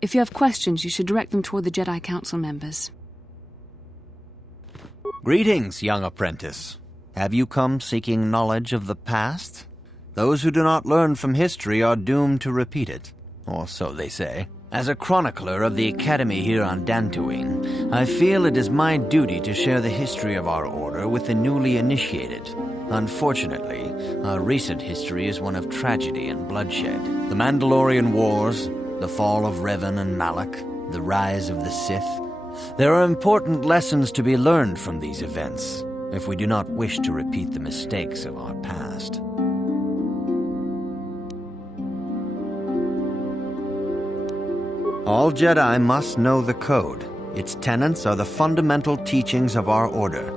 If you have questions, you should direct them toward the Jedi Council members. Greetings, young apprentice. Have you come seeking knowledge of the past? Those who do not learn from history are doomed to repeat it, or so they say. As a chronicler of the Academy here on Dantooine, I feel it is my duty to share the history of our order with the newly initiated. Unfortunately, our recent history is one of tragedy and bloodshed. The Mandalorian Wars, the fall of Revan and Malak, the rise of the Sith. There are important lessons to be learned from these events, if we do not wish to repeat the mistakes of our past. All Jedi must know the Code. Its tenets are the fundamental teachings of our order.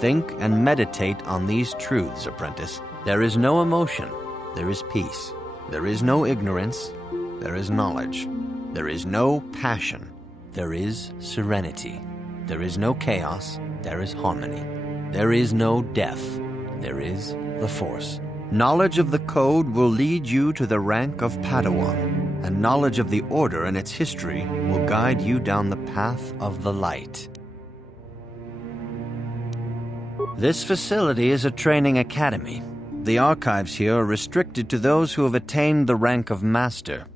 Think and meditate on these truths, apprentice. There is no emotion. There is peace. There is no ignorance. There is knowledge. There is no passion. There is serenity. There is no chaos. There is harmony. There is no death. There is the Force. Knowledge of the Code will lead you to the rank of Padawan, and knowledge of the Order and its history will guide you down the path of the light. This facility is a training academy. The archives here are restricted to those who have attained the rank of Master.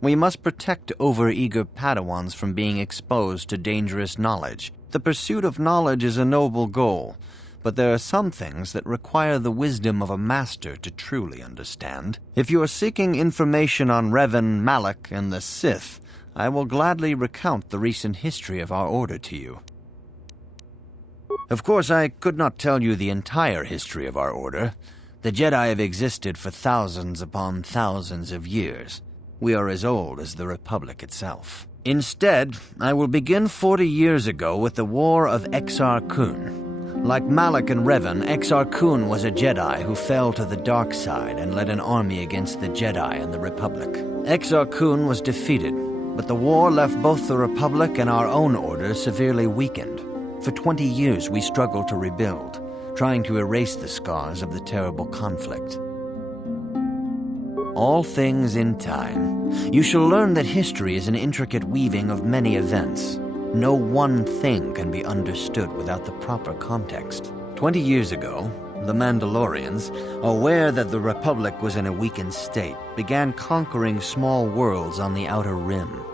We must protect overeager Padawans from being exposed to dangerous knowledge. The pursuit of knowledge is a noble goal, but there are some things that require the wisdom of a master to truly understand. If you are seeking information on Revan, Malak, and the Sith, I will gladly recount the recent history of our order to you. Of course, I could not tell you the entire history of our order. The Jedi have existed for thousands upon thousands of years. We are as old as the Republic itself. Instead, I will begin 40 years ago with the War of Exar Kun. Like Malak and Revan, Exar Kun was a Jedi who fell to the dark side and led an army against the Jedi and the Republic. Exar Kun was defeated, but the war left both the Republic and our own order severely weakened. For 20 years we struggled to rebuild, trying to erase the scars of the terrible conflict. All things in time. You shall learn that history is an intricate weaving of many events. No one thing can be understood without the proper context. 20 years ago, the Mandalorians, aware that the Republic was in a weakened state, began conquering small worlds on the Outer Rim.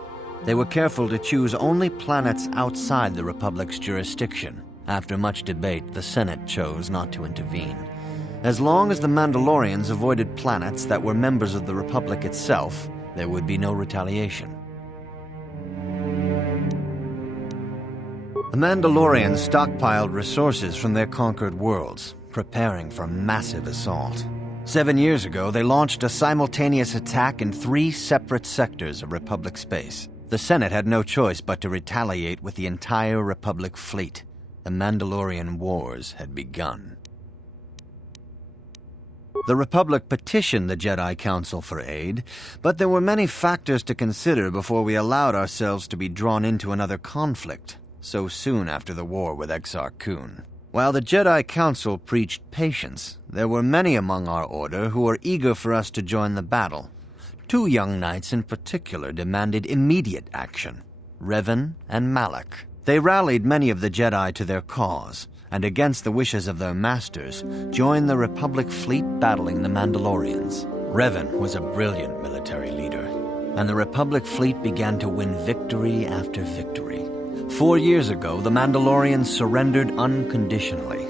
They were careful to choose only planets outside the Republic's jurisdiction. After much debate, the Senate chose not to intervene. As long as the Mandalorians avoided planets that were members of the Republic itself, there would be no retaliation. The Mandalorians stockpiled resources from their conquered worlds, preparing for massive assault. 7 years ago, they launched a simultaneous attack in 3 separate sectors of Republic space. The Senate had no choice but to retaliate with the entire Republic fleet. The Mandalorian Wars had begun. The Republic petitioned the Jedi Council for aid, but there were many factors to consider before we allowed ourselves to be drawn into another conflict so soon after the war with Exar Kun. While the Jedi Council preached patience, there were many among our order who were eager for us to join the battle. 2 young knights in particular demanded immediate action, Revan and Malak. They rallied many of the Jedi to their cause, and against the wishes of their masters, joined the Republic fleet battling the Mandalorians. Revan was a brilliant military leader, and the Republic fleet began to win victory after victory. 4 years ago, the Mandalorians surrendered unconditionally.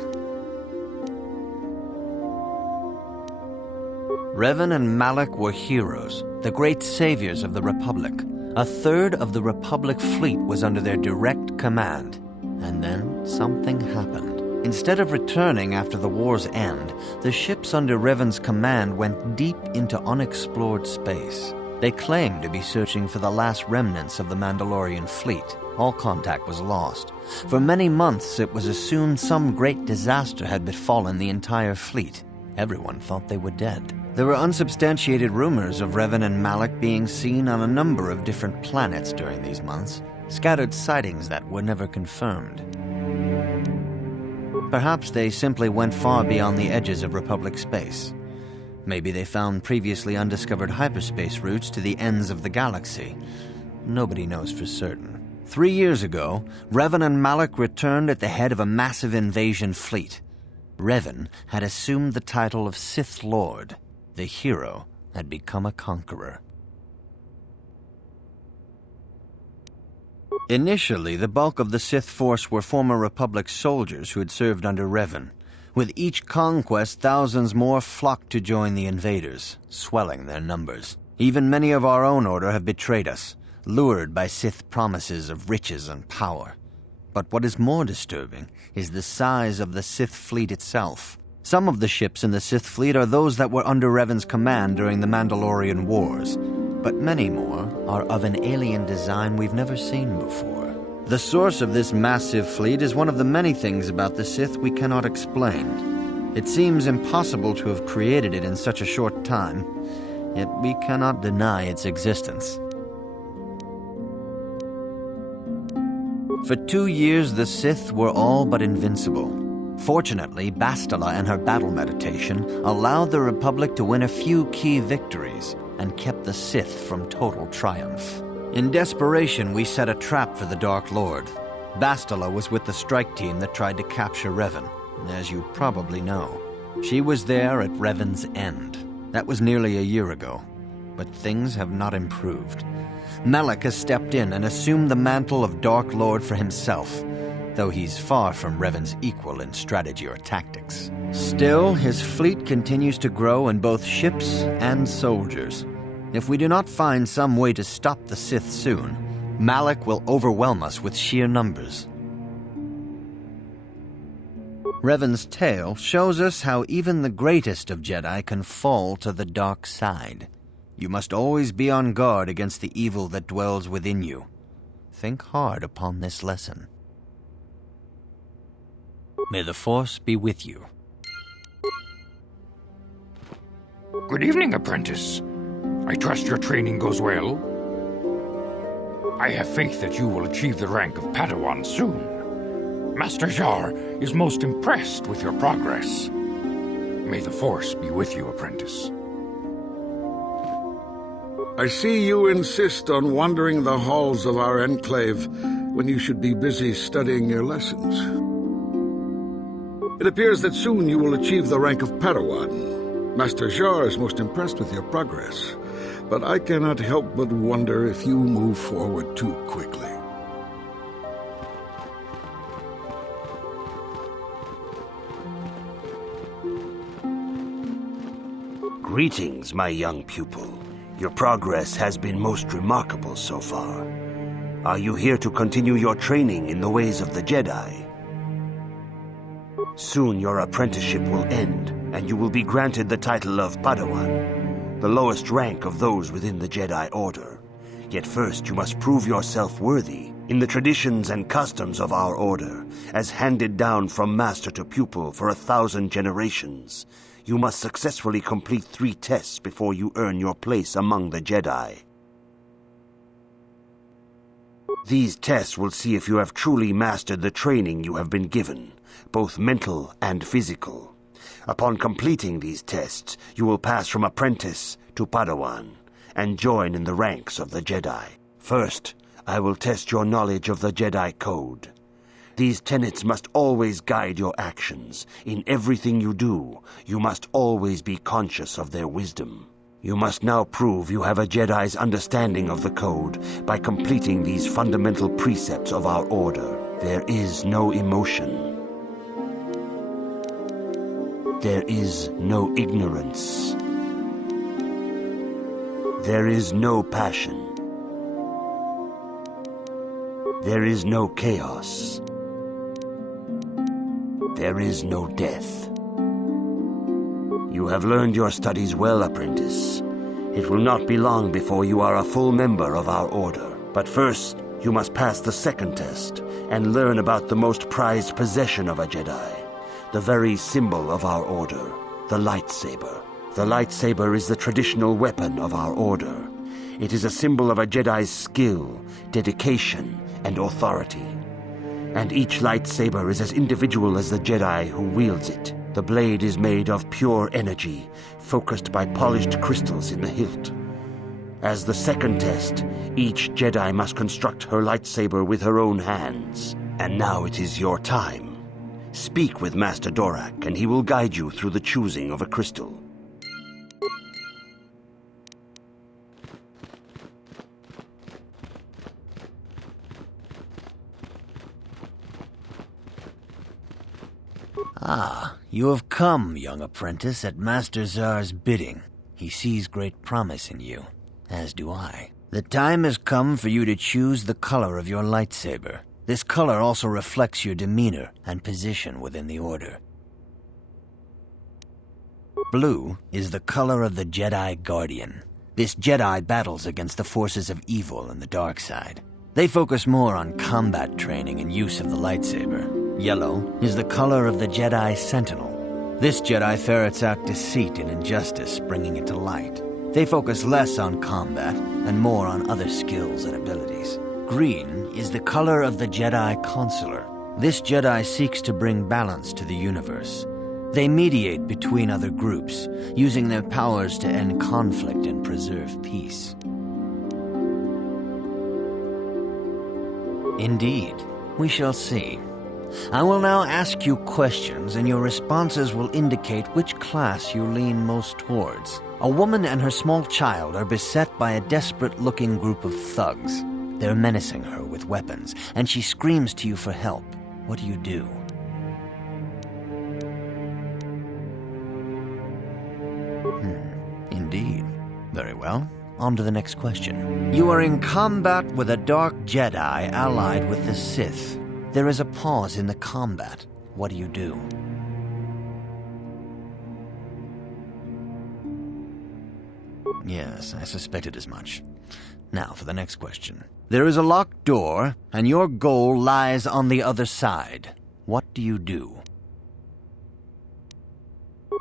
Revan and Malak were heroes, the great saviors of the Republic. 1/3 of the Republic fleet was under their direct command. And then something happened. Instead of returning after the war's end, the ships under Revan's command went deep into unexplored space. They claimed to be searching for the last remnants of the Mandalorian fleet. All contact was lost. For many months, it was assumed some great disaster had befallen the entire fleet. Everyone thought they were dead. There were unsubstantiated rumors of Revan and Malak being seen on a number of different planets during these months, scattered sightings that were never confirmed. Perhaps they simply went far beyond the edges of Republic space. Maybe they found previously undiscovered hyperspace routes to the ends of the galaxy. nobody knows for certain. 3 years ago, Revan and Malak returned at the head of a massive invasion fleet. Revan had assumed the title of Sith Lord. The hero had become a conqueror. Initially, the bulk of the Sith force were former Republic soldiers who had served under Revan. With each conquest, thousands more flocked to join the invaders, swelling their numbers. Even many of our own order have betrayed us, lured by Sith promises of riches and power. But what is more disturbing is the size of the Sith fleet itself. Some of the ships in the Sith fleet are those that were under Revan's command during the Mandalorian Wars, but many more are of an alien design we've never seen before. The source of this massive fleet is one of the many things about the Sith we cannot explain. It seems impossible to have created it in such a short time, yet we cannot deny its existence. For 2 years, the Sith were all but invincible. Fortunately, Bastila and her battle meditation allowed the Republic to win a few key victories and kept the Sith from total triumph. In desperation, we set a trap for the Dark Lord. Bastila was with the strike team that tried to capture Revan, as you probably know. She was there at Revan's end. That was nearly a year ago, but things have not improved. Malak has stepped in and assumed the mantle of Dark Lord for himself, though he's far from Revan's equal in strategy or tactics. Still, his fleet continues to grow in both ships and soldiers. If we do not find some way to stop the Sith soon, Malak will overwhelm us with sheer numbers. Revan's tale shows us how even the greatest of Jedi can fall to the dark side. You must always be on guard against the evil that dwells within you. Think hard upon this lesson. May the Force be with you. Good evening, apprentice. I trust your training goes well. I have faith that you will achieve the rank of Padawan soon. Master Jar is most impressed with your progress. May the Force be with you, apprentice. I see you insist on wandering the halls of our enclave when you should be busy studying your lessons. It appears that soon you will achieve the rank of Padawan. Master Jar is most impressed with your progress, but I cannot help but wonder if you move forward too quickly. Greetings, my young pupil. Your progress has been most remarkable so far. Are you here to continue your training in the ways of the Jedi? Soon your apprenticeship will end, and you will be granted the title of Padawan, the lowest rank of those within the Jedi Order. Yet first you must prove yourself worthy in the traditions and customs of our order, as handed down from master to pupil for 1,000 generations. You must successfully complete 3 tests before you earn your place among the Jedi. These tests will see if you have truly mastered the training you have been given, both mental and physical. Upon completing these tests, you will pass from apprentice to Padawan and join in the ranks of the Jedi. First, I will test your knowledge of the Jedi Code. These tenets must always guide your actions. In everything you do, you must always be conscious of their wisdom. You must now prove you have a Jedi's understanding of the Code by completing these fundamental precepts of our order. There is no emotion. There is no ignorance. There is no passion. There is no chaos. There is no death. You have learned your studies well, apprentice. It will not be long before you are a full member of our order. But first, you must pass the second test and learn about the most prized possession of a Jedi, the very symbol of our order, the lightsaber. The lightsaber is the traditional weapon of our order. It is a symbol of a Jedi's skill, dedication, and authority. And each lightsaber is as individual as the Jedi who wields it. The blade is made of pure energy, focused by polished crystals in the hilt. As the second test, each Jedi must construct her lightsaber with her own hands. And now it is your time. Speak with Master Dorak, and he will guide you through the choosing of a crystal. Ah, you have come, young apprentice, at Master Zar's bidding. He sees great promise in you, as do I. The time has come for you to choose the color of your lightsaber. This color also reflects your demeanor and position within the Order. Blue is the color of the Jedi Guardian. This Jedi battles against the forces of evil and the dark side. They focus more on combat training and use of the lightsaber. Yellow is the color of the Jedi Sentinel. This Jedi ferrets out deceit and injustice, bringing it to light. They focus less on combat and more on other skills and abilities. Green is the color of the Jedi Consular. This Jedi seeks to bring balance to the universe. They mediate between other groups, using their powers to end conflict and preserve peace. Indeed, we shall see. I will now ask you questions, and your responses will indicate which class you lean most towards. A woman and her small child are beset by a desperate-looking group of thugs. They're menacing her with weapons, and she screams to you for help. What do you do? Indeed. Very well. On to the next question. You are in combat with a dark Jedi allied with the Sith. There is a pause in the combat. What do you do? Yes, I suspected as much. Now for the next question. There is a locked door, and your goal lies on the other side. What do you do?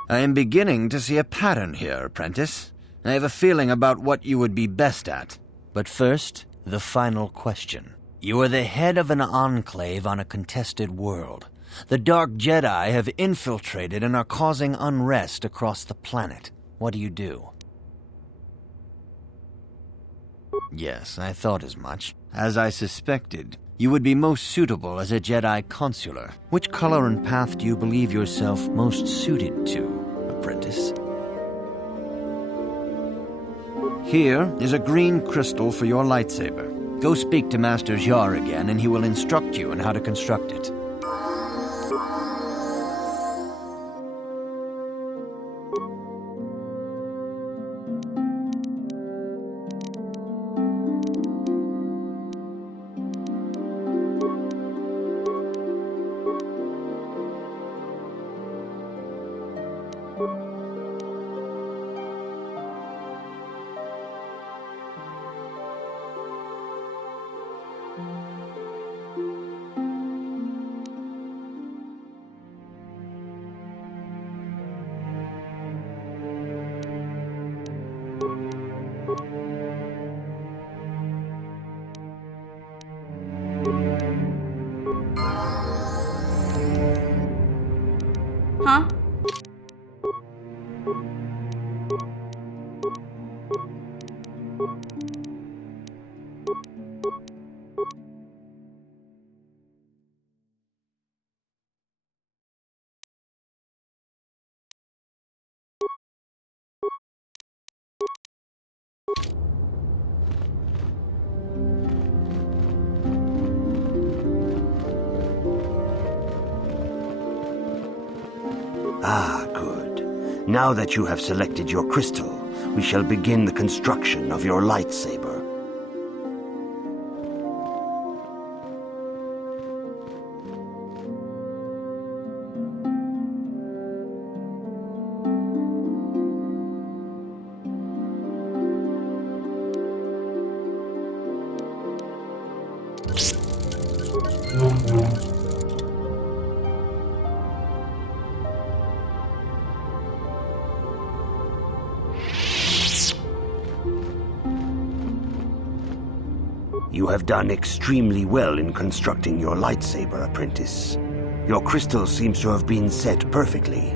I am beginning to see a pattern here, apprentice. I have a feeling about what you would be best at. But first, the final question. You are the head of an enclave on a contested world. The Dark Jedi have infiltrated and are causing unrest across the planet. What do you do? Yes, I thought as much. As I suspected, you would be most suitable as a Jedi Consular. Which color and path do you believe yourself most suited to, apprentice? Here is a green crystal for your lightsaber. Go speak to Master Jar again, and he will instruct you on how to construct it. Huh? Ah, good. Now that you have selected your crystal, we shall begin the construction of your lightsaber. You have done extremely well in constructing your lightsaber, apprentice. Your crystal seems to have been set perfectly.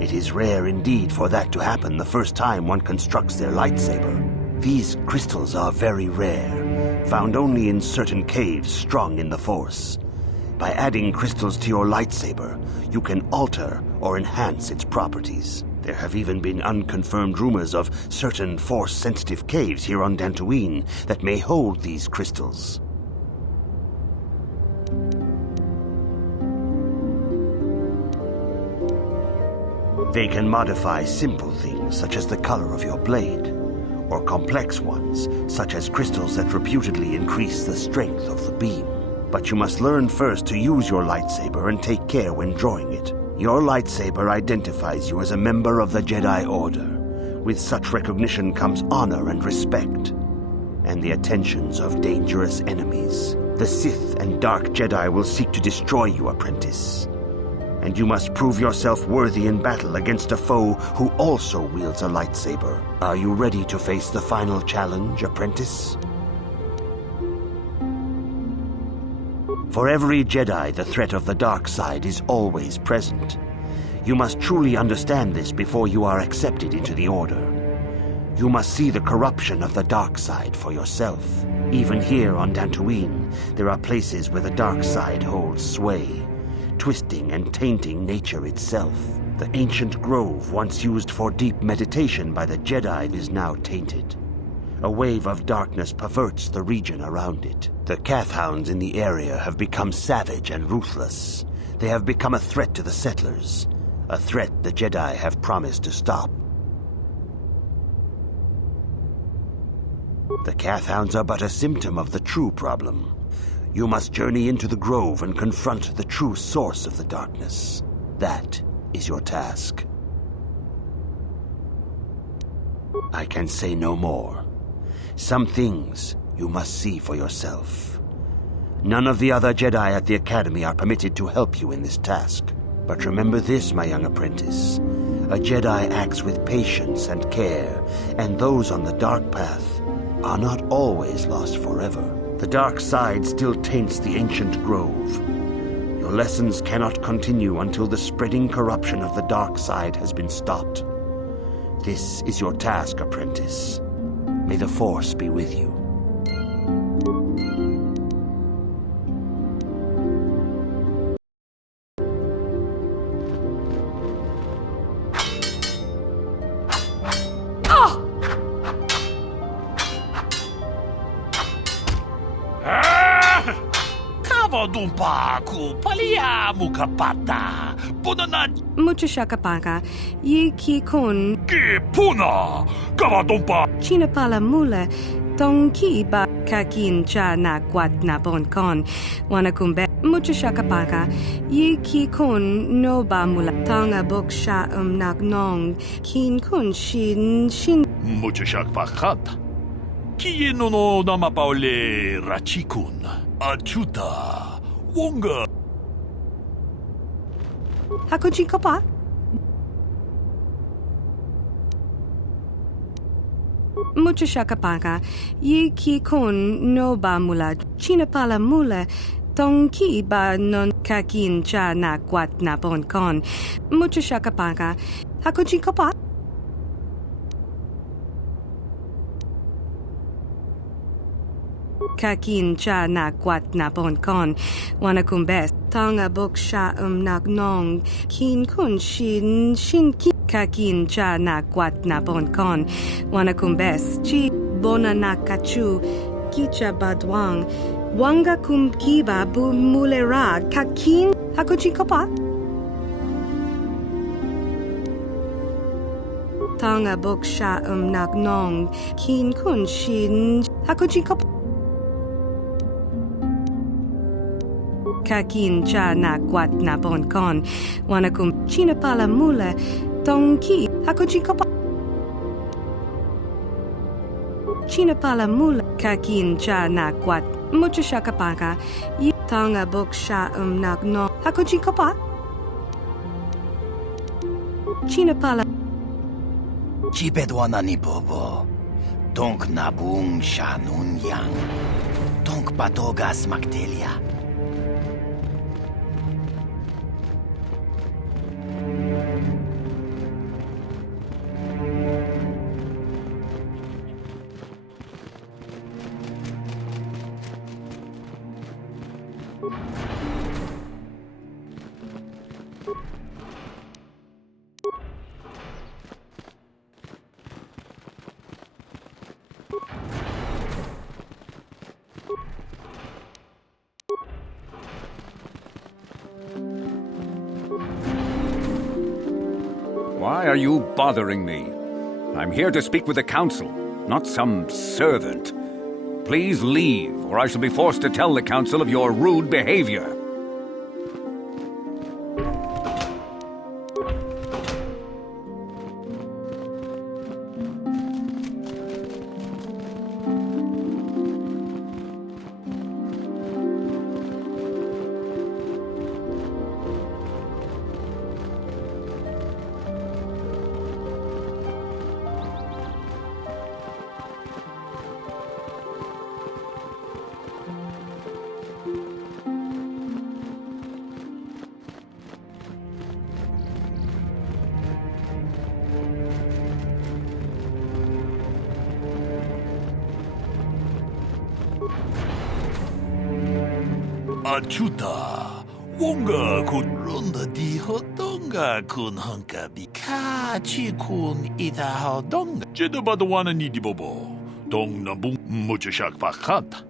It is rare indeed for that to happen the first time one constructs their lightsaber. These crystals are very rare, found only in certain caves strung in the Force. By adding crystals to your lightsaber, you can alter or enhance its properties. There have even been unconfirmed rumors of certain Force-sensitive caves here on Dantooine that may hold these crystals. They can modify simple things such as the color of your blade, or complex ones such as crystals that reputedly increase the strength of the beam. But you must learn first to use your lightsaber and take care when drawing it. Your lightsaber identifies you as a member of the Jedi Order. With such recognition comes honor and respect, and the attentions of dangerous enemies. The Sith and Dark Jedi will seek to destroy you, apprentice. And you must prove yourself worthy in battle against a foe who also wields a lightsaber. Are you ready to face the final challenge, apprentice? For every Jedi, the threat of the dark side is always present. You must truly understand this before you are accepted into the Order. You must see the corruption of the dark side for yourself. Even here on Dantooine, there are places where the dark side holds sway, twisting and tainting nature itself. The ancient grove once used for deep meditation by the Jedi is now tainted. A wave of darkness perverts the region around it. The Kath hounds in the area have become savage and ruthless. They have become a threat to the settlers, a threat the Jedi have promised to stop. The Kath hounds are but a symptom of the true problem. You must journey into the grove and confront the true source of the darkness. That is your task. I can say no more. Some things you must see for yourself. None of the other Jedi at the Academy are permitted to help you in this task. But remember this, my young apprentice. A Jedi acts with patience and care, and those on the dark path are not always lost forever. The dark side still taints the ancient grove. Your lessons cannot continue until the spreading corruption of the dark side has been stopped. This is your task, apprentice. May the Force be with you. Dumpaku, paliamu kapata, punana Muchashakapaka, ye ki kun, ki puna, kavadumpa. chinapala mula, tongki ba kakin cha na kwat na bon kon, wanakumbe. Muchashakapaka, ye ki kun no ba mula, tanga bok sha nagnong, kin kun shin. Muchashakpakat. Kieno no namapaole rachikun, achuta. Wonga. Hakuji kopa? Muchashakapaka, ye ki kun no ba mula, chinapala mula, tongki ba non kakin cha na kwat na bon kon. Muchashakapaka, hakuji kopa? Kakin cha na kwat na bon kon, wanakumbes. Tanga bok sha nagnong, kin kun shin ki kakin cha na kwat na bon kon, wanakumbes. Chi bona na kachu, kicha badwang, wanga kumkiba bu mulera, kakin, hakuchi kopa? Tanga bok sha nagnong, kin kun shin, hakuchi kopa? Kakin cha na kwat na bon kon, wanakum chinapala mula, tongki, hakuchi kopa? Chinapala mula, kakin cha na kwat, muchashakapaka, yi tanga bok sha nagno, hakuchi kopa? Chinapala Chibedwana ni bobo, tonk nabung shanun yang, tonk patogas magdelia. Why are you bothering me? I'm here to speak with the council, not some servant. Please leave, or I shall be forced to tell the council of your rude behavior. Achuta, wonga kun ronda di hodonga kun honka bikachi kun ita hodonga. Jeda badawana ni di bobo, dong nabung muchashak fakat.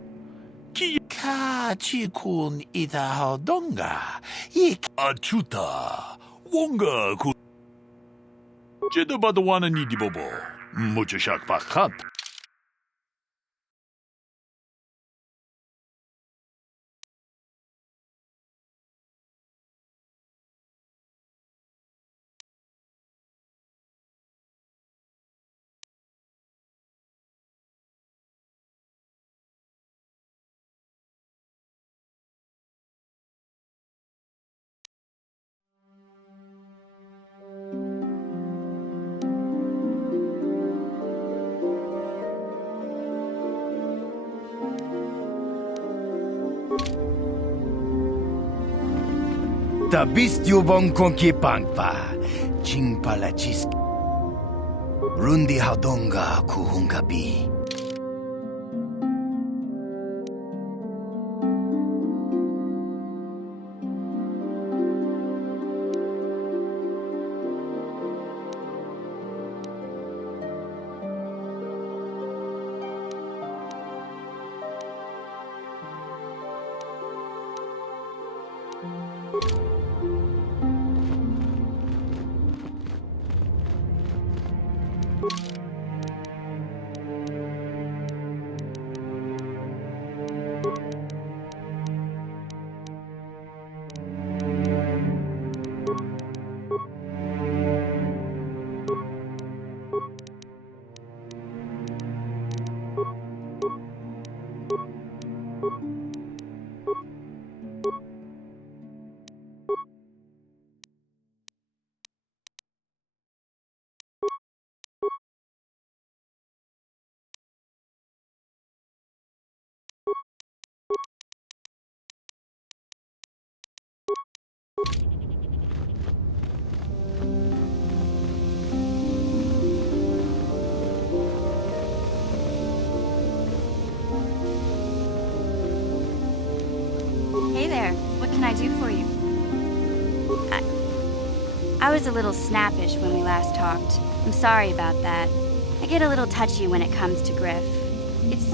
Ki kachi kun ita hodonga, ik achuta, wonga kun. Jeda badawana ni di bobo, muchashak fakat. Tabistyo bong konki pangpa, ching palachis. Rundi hadonga kuhungabi. Hey there, what can I do for you? I was a little snappish when we last talked. I'm sorry about that. I get a little touchy when it comes to Griff. It's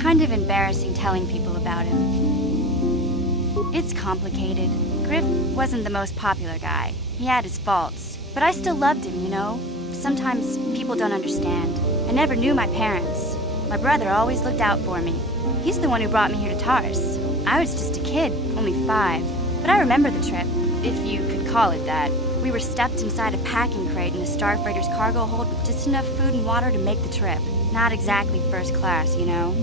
kind of embarrassing telling people about him. It's complicated. Griff wasn't the most popular guy. He had his faults. But I still loved him, you know? Sometimes people don't understand. I never knew my parents. My brother always looked out for me. He's the one who brought me here to Tars. I was just a kid, only 5. But I remember the trip, if you could call it that. We were stuffed inside a packing crate in a starfreighter's cargo hold with just enough food and water to make the trip. Not exactly first class, you know?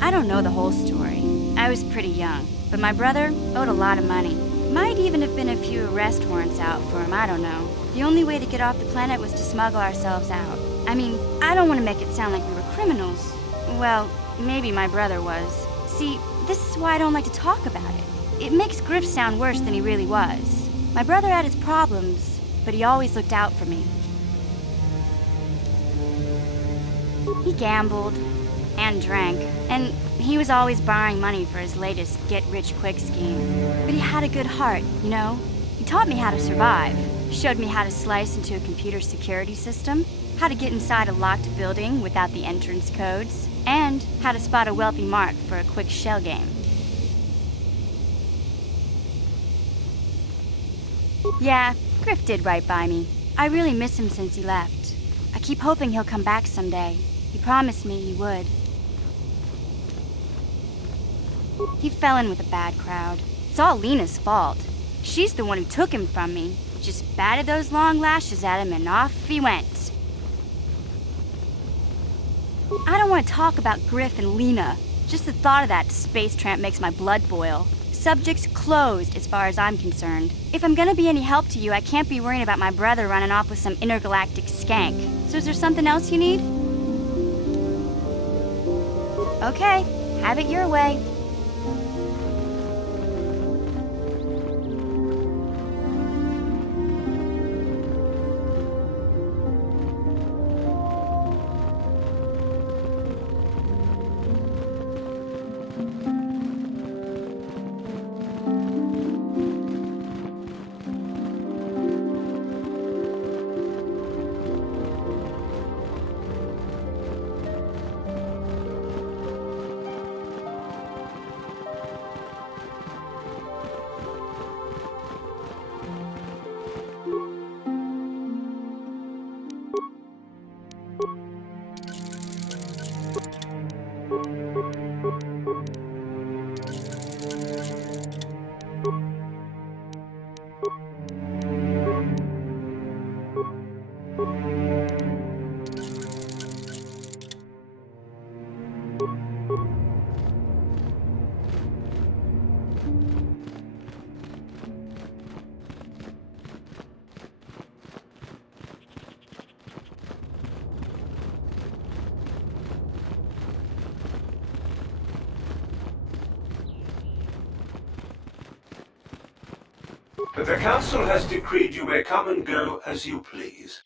I don't know the whole story. I was pretty young, but my brother owed a lot of money. Might even have been a few arrest warrants out for him, I don't know. The only way to get off the planet was to smuggle ourselves out. I mean, I don't want to make it sound like we were criminals. Well, maybe my brother was. See, this is why I don't like to talk about it. It makes Griff sound worse than he really was. My brother had his problems, but he always looked out for me. He gambled, and drank, and he was always borrowing money for his latest get-rich-quick scheme. But he had a good heart, you know? He taught me how to survive. He showed me how to slice into a computer security system, how to get inside a locked building without the entrance codes, and how to spot a wealthy mark for a quick shell game. Yeah, Griff did right by me. I really miss him since he left. I keep hoping he'll come back someday. He promised me he would. He fell in with a bad crowd. It's all Lena's fault. She's the one who took him from me. Just batted those long lashes at him and off he went. I don't want to talk about Griff and Lena. Just the thought of that space tramp makes my blood boil. Subject closed as far as I'm concerned. If I'm gonna be any help to you, I can't be worrying about my brother running off with some intergalactic skank. So is there something else you need? Okay, have it your way. The Council has decreed you may come and go as you please.